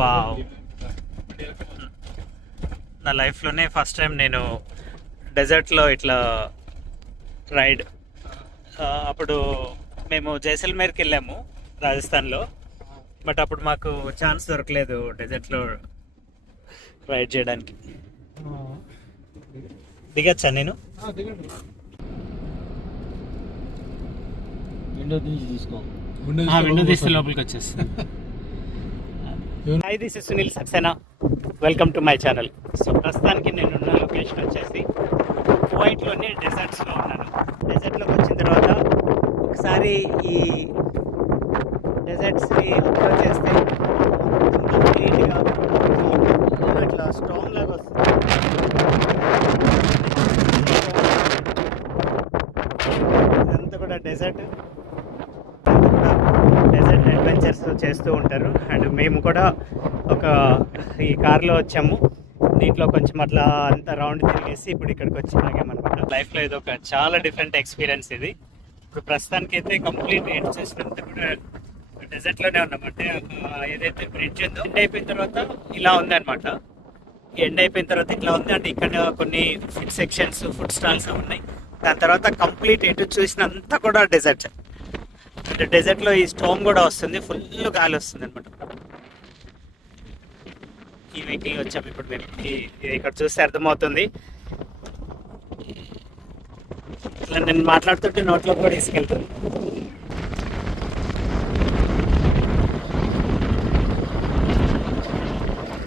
Wow, నా లైఫ్లోనే first time నేను డెజర్ట్లో ఇట్లా రైడ్. అప్పుడు మేము జైసల్మేర్కి వెళ్ళాము రాజస్థాన్లో, బట్ అప్పుడు మాకు ఛాన్స్ దొరకలేదు డెజర్ట్లో రైడ్ చేయడానికి. దిగచ్చా నేను? విండో తీసి తీసుకో. విండో తీస్తే లోపలికి వచ్చేస్తుంది. Hi, this is Sunil Saxena. Welcome to my channel. So ప్రస్తుతానికి నేనున్న లొకేషన్ వచ్చేసి కువైట్లోని డెజర్ట్స్లో ఉన్నాను. డెజర్ట్లోకి వచ్చిన తర్వాత ఒకసారి ఈ డెజర్ట్స్ని అబ్జర్వ్ చేస్తే కంప్లీట్గా ఇట్లా స్టోన్ లాగా వస్తుంది. ఇదంతా కూడా డెజర్ట్ అడ్వెంచర్స్ చేస్తూ ఉంటారు. అండ్ మేము కూడా ఈ కార్లో వచ్చాము. దీంట్లో కొంచెం అట్లా అంతా రౌండ్ తిరిగేసి ఇప్పుడు ఇక్కడికి వచ్చి ఆగామన్నమాట. లైఫ్లో ఇది ఒక చాలా డిఫరెంట్ ఎక్స్పీరియన్స్ ఇది. ఇప్పుడు ప్రస్తుతానికి అయితే కంప్లీట్ ఎండ్ చేసినంత కూడా డెజర్ట్లోనే ఉన్నామంటే ఏదైతే బ్రిడ్జ్ ఉందో ఎండ్ అయిపోయిన తర్వాత ఇలా ఉంది అనమాట. ఎండ్ అయిపోయిన తర్వాత ఇట్లా ఉంది. అంటే ఇక్కడ కొన్ని ఫుడ్ సెక్షన్స్, ఫుడ్ స్టాల్స్ ఉన్నాయి. దాని తర్వాత కంప్లీట్ ఎటు చూసినంతా కూడా డెజర్ట్. అంటే డెజర్ట్లో ఈ స్టోమ్ కూడా వస్తుంది, ఫుల్ గాలి వస్తుంది అనమాట. ఈ వెహికల్ వచ్చాము ఇప్పుడు మేము. ఇక్కడ చూస్తే అర్థమవుతుంది. ఇట్లా నేను మాట్లాడుతుంటే నోట్లో కూడా తీసుకెళ్తుంది.